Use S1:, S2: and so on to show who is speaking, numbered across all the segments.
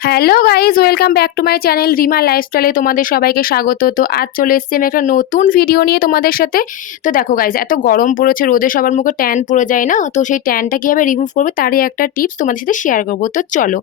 S1: Hello guys welcome back to my channel Rima লাইফস্টাইলে তোমাদের সবাইকে স্বাগত। তো আজ চলে এসেছি আমি একটা নতুন ভিডিও নিয়ে তোমাদের সাথে। তো দেখো গাইজ এত গরম পড়েছে, রোদে সবার মুখে ট্যান পড়ে যায় না। তো সেই ট্যানটা কীভাবে রিমুভ করবে, তারই একটা টিপস তোমাদের সাথে শেয়ার করব। তো চলো,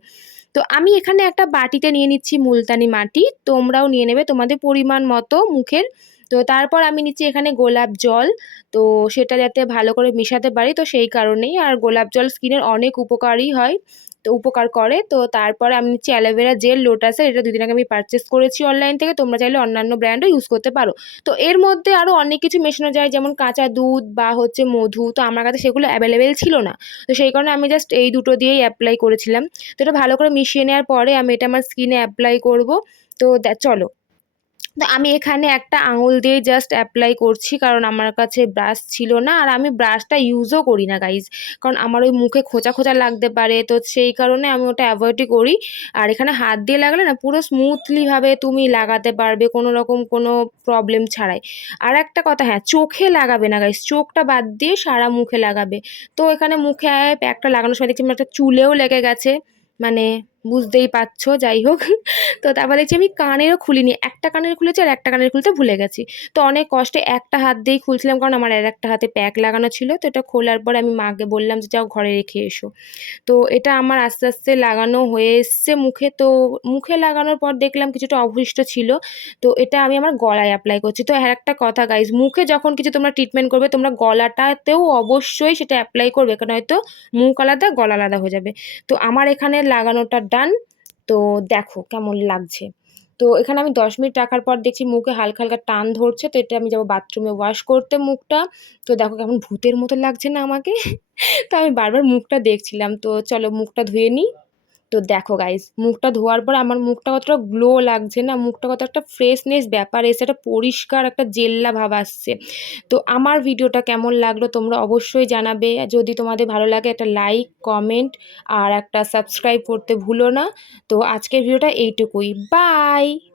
S1: তো আমি এখানে একটা বাটিতে নিয়ে নিচ্ছি মুলতানি মাটি। তোমরাও নিয়ে নেবে তোমাদের পরিমাণ মতো মুখের। তো তারপর আমি নিচ্ছি এখানে গোলাপ জল। তো সেটা যাতে ভালো করে মিশাতে পারি, তো সেই কারণেই। আর গোলাপ জল স্কিনের অনেক উপকারী হয়, তো উপকার করে। তো তারপরে আমি নিচ্ছি অ্যালোভেরা জেল লোটাসের এটা দুদিন আগে আমি পারচেস করেছি অনলাইন থেকে। তোমরা চাইলে অন্যান্য ব্র্যান্ডও ইউজ করতে পারো। তো এর মধ্যে আরও অনেক কিছু মেশানো যায়, যেমন কাঁচা দুধ বা হচ্ছে মধু। তো আমার কাছে সেগুলো অ্যাভেলেবেল ছিল না। তো সেই কারণে আমি জাস্ট এই দুটো দিয়েই অ্যাপ্লাই করেছিলাম। তো এটা ভালো করে মিশিয়ে নেওয়ার পরে আমি এটা আমার স্কিনে অ্যাপ্লাই করব। তো চলো। তো আমি এখানে একটা আঙুল দিয়ে জাস্ট অ্যাপ্লাই করছি, কারণ আমার কাছে ব্রাশ ছিল না। আর আমি ব্রাশটা ইউজও করি না গাইজ কারণ আমার ওই মুখে খোঁচা খোঁচা লাগতে পারে, তো সেই কারণে আমি ওটা অ্যাভয়েডই করি। আর এখানে হাত দিয়ে লাগলে না পুরো স্মুথলিভাবে তুমি লাগাতে পারবে, কোনো রকম কোনো প্রবলেম ছাড়াই। আর একটা কথা হ্যাঁ চোখে লাগাবে না গাইজ চোখটা বাদ দিয়ে সারা মুখে লাগাবে। তো এখানে মুখে একটা লাগানোর সময় দেখছি আমার একটা চুলেও লেগে গেছে মানে বুঝতেই পারছ, যাই হোক। তো তারপর দেখছি আমি কানেরও খুলিনি, একটা কানের খুলেছি আর একটা কানের খুলতে ভুলে গেছি। তো অনেক কষ্টে একটা হাত দিয়েই খুলছিলাম কারণ আমার আর একটা হাতে প্যাক লাগানো ছিল। তো এটা খোলার পর আমি মাকে বললাম যে, যাও ঘরে রেখে এসো। তো এটা আমার আস্তে আস্তে লাগানো হয়ে এসছে মুখে। তো মুখে লাগানোর পর দেখলাম কিছুটা অবশিষ্ট ছিল। তো এটা আমি আমার গলায় অ্যাপ্লাই করছি। তো আর একটা কথা গাইজ মুখে যখন কিছু তোমরা ট্রিটমেন্ট করবে, তোমরা গলাটাতেও অবশ্যই সেটা অ্যাপ্লাই করবে। কারণ হয়তো মুখ আলাদা, গলা আলাদা হয়ে যাবে। তো আমার এখানে লাগানোটা ডান তো দেখো কেমন লাগছে। তো এখানে আমি দশ মিনিট রাখার পর দেখছি মুখে হালকা হালকা টান ধরছে, তো এটা আমি যাব বাথরুমে ওয়াশ করতে মুখটা। তো দেখো কেমন ভূতের মতো লাগছে না আমাকে। তো আমি বারবার মুখটা দেখছিলাম। তো চলো মুখটা ধুয়ে নিই। তো দেখো গাইজ মুখটা ধোয়ার পর আমার মুখটা কতটা গ্লো লাগছে না, মুখটা কত একটা ফ্রেশনেস ব্যাপার এসে একটা পরিষ্কার একটা জেল্লা ভাব আসছে। তো আমার ভিডিওটা কেমন লাগল তোমরা অবশ্যই জানাবে যদি তোমাদের ভালো লাগে একটা লাইক কমেন্ট আর একটা সাবস্ক্রাইব করতে ভুলো না। তো আজকের ভিডিওটা এইটুকুই বাই